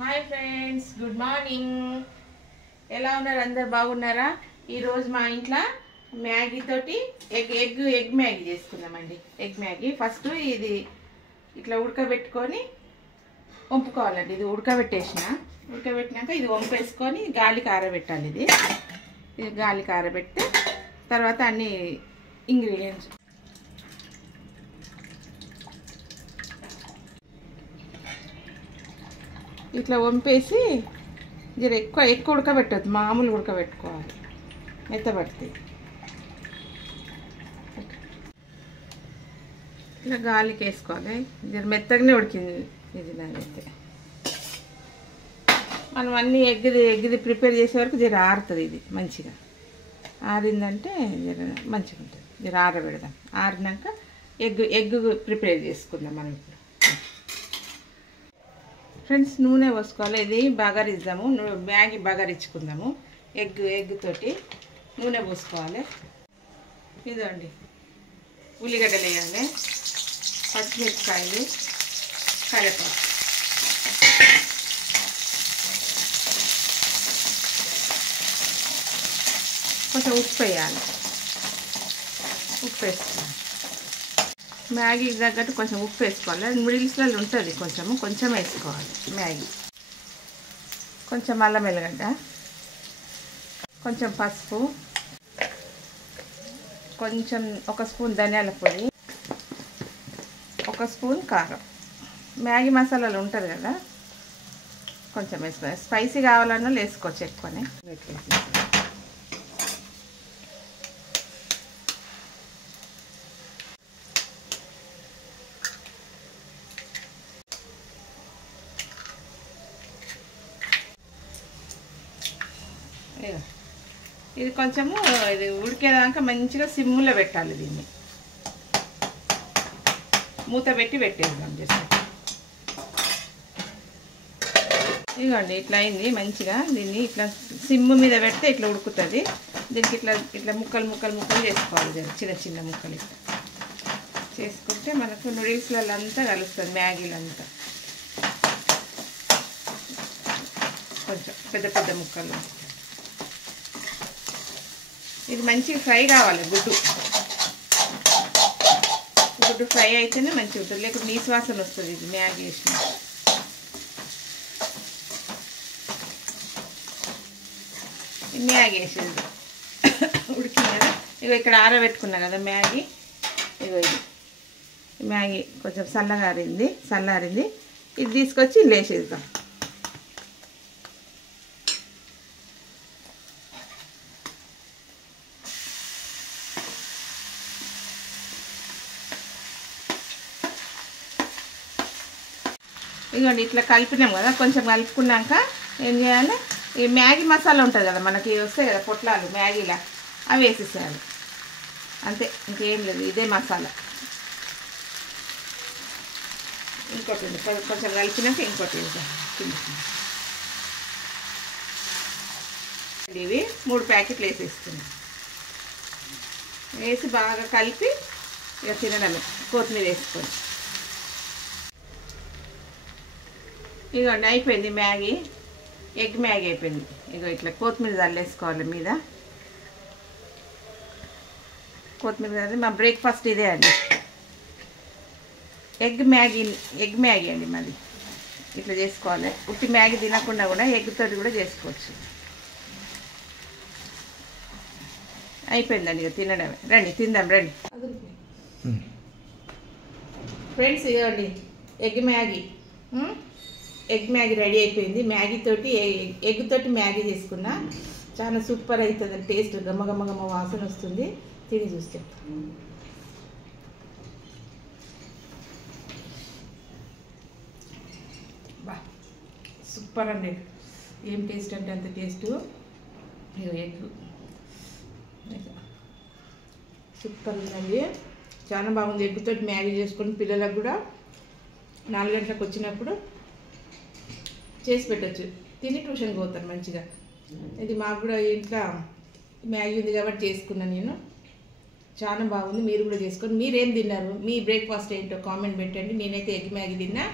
Hi friends, good morning. ఎలా ఉన్నారు? అందరు బాగున్నారా? ఈరోజు మా ఇంట్లో మ్యాగీ తోటి ఎగ్ మ్యాగీ చేసుకుందామండి. ఎగ్ మ్యాగీ ఫస్ట్ ఇది ఇట్లా ఉడకబెట్టుకొని వంపుకోవాలండి. ఇది ఉడకబెట్టినాక ఇది వంపేసుకొని గాలికి ఆరబెట్టాలి. ఇది గాలికి ఆరబెట్టి తర్వాత అన్ని ఇంగ్రీడియంట్స్ ఇట్లా వంపేసి జర ఎక్కువ ఉడకబెట్టద్దు, మామూలు ఉడకబెట్టుకోవాలి, మెత్తబడుతుంది. ఇట్లా గాలికి వేసుకోవాలి. జర మెత్తగానే ఉడికింది ఇది నాకైతే. మనం అన్నీ ఎగ్ది ప్రిపేర్ చేసే వరకు జర ఆరుతుంది. ఇది మంచిగా ఆరిందంటే జర మంచిగా ఉంటుంది. జర ఆరబెడదాం. ఆరినాక ఎగ్ ప్రిపేర్ చేసుకుందాం మనం ఇప్పుడు. ఫ్రెండ్స్, నూనె పోసుకోవాలి. ఇది బగారిద్దాము, మ్యాగీ బగారిచ్చుకుందాము. ఎగ్ తోటి నూనె పోసుకోవాలి. ఇదండి, ఉల్లిగడ్డలు వేయాలి, పచ్చిమిరపకాయలు, కరివేపాకు, కొంచెం ఉప్పు వేయాలి. ఉప్పు వేసుకోవాలి. మ్యాగీకి తగ్గట్టు కొంచెం ఉప్పు వేసుకోవాలి. మిడిల్స్లో ఉంటుంది, కొంచెం వేసుకోవాలి మ్యాగీ. కొంచెం అల్లం వెల్లిగడ్డ, కొంచెం పసుపు, కొంచెం 1 స్పూన్ ధనియాల పొడి, 1 స్పూన్ కారం. మ్యాగీ మసాలాలు ఉంటుంది కదా, కొంచెం వేసుకోవాలి. స్పైసీ కావాలన్నా వేసుకోవచ్చు ఎక్కువనే. ఇది కొంచెము ఇది ఉడికేదాకా మంచిగా సిమ్లో పెట్టాలి. దీన్ని మూత పెట్టి పెట్టేద్దాం. చేసి ఇదిగోండి, ఇట్లా అయింది మంచిగా. దీన్ని ఇట్లా సిమ్ మీద పెడితే ఇట్లా ఉడుకుతుంది. దీనికి ఇట్లా ముక్కలు చేసుకోవాలి. చిన్న ముక్కలు ఇట్లా చేసుకుంటే మనకు నూడిల్స్లలో అంతా కలుస్తుంది, మ్యాగీలంతా. కొంచెం పెద్ద ముక్కలు. ఇది మంచిగా ఫ్రై కావాలి. గుడ్డు ఫ్రై అయితేనే మంచిగా ఉంటుంది, లేకపోతే నీసు వాసన వస్తుంది. ఇది మ్యాగీ వేసిన మ్యాగీ వేసేది ఉడికింది కదా. ఇగో ఇక్కడ ఆరబెట్టుకున్నా కదా మ్యాగీ. ఇగో ఇది మ్యాగీ కొంచెం చల్లారింది. ఇది తీసుకొచ్చి ఇందులో వేసేద్దాం. ఇదిగోండి, ఇట్లా కలిపినాం కదా. కొంచెం కలుపుకున్నాక ఏం చేయాలి, ఈ మ్యాగీ మసాలా ఉంటుంది కదా మనకి, వస్తాయి కదా పొట్లాలు మ్యాగీలా, అవి వేసేసేయాలి. అంతే, ఇంకేం లేదు. ఇదే మసాలా. ఇంకోటి ఉంది, కొంచెం కలిపినాక ఇంకోటి వేద్దాం. ఇవి 3 ప్యాకెట్లు వేసేస్తున్నాం. వేసి బాగా కలిపి ఇక తినడమే, కొత్తిమీర వేసుకొని. ఇదిగోండి, అయిపోయింది మ్యాగీ. ఎగ్ మ్యాగీ అయిపోయింది. ఇగో ఇట్లా కొత్తిమీర చల్లేసుకోవాలి మీద. కొత్తిమీర చల్లి మా బ్రేక్ఫాస్ట్ ఇదే అండి. ఎగ్ మ్యాగీ అండి మాది. ఇట్లా చేసుకోవాలి. ఉట్టి మ్యాగీ తినకుండా కూడా ఎగ్ తోటి కూడా చేసుకోవచ్చు. అయిపోయిందండి, ఇక తినడమే. రండి తిందాం, రండి ఫ్రెండ్స్. ఇదిగోండి ఎగ్ మ్యాగీ రెడీ అయిపోయింది. ఎగ్ తోటి మ్యాగీ చేసుకున్నా. చాలా సూపర్ అవుతుంది. టేస్ట్ గమ్మ వాసన వస్తుంది. తిని చూస్తే బా సూపర్ అండి. ఏం టేస్ట్ అంటే అంత టేస్ట్. ఎగ్ సూపర్ ఉందండి, చాలా బాగుంది. ఎగ్ తోటి మ్యాగీ చేసుకొని పిల్లలకు కూడా 4 గంటలకు వచ్చినప్పుడు చేసి పెట్టచ్చు. తిని ట్యూషన్కి పోతాను మంచిగా. ఇది మాకు కూడా ఇంట్లో మ్యాగీ ఉంది కాబట్టి చేసుకున్నాను నేను. చాలా బాగుంది. మీరు కూడా చేసుకొని మీరేం తిన్నారు, మీ బ్రేక్ఫాస్ట్ ఏంటో కామెంట్ పెట్టండి. నేనైతే ఎగ్ మ్యాగీ తిన్నా.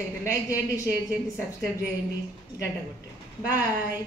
నచ్చితే లైక్ చేయండి, షేర్ చేయండి, సబ్స్క్రైబ్ చేయండి, గంట కొట్టండి. బాయ్.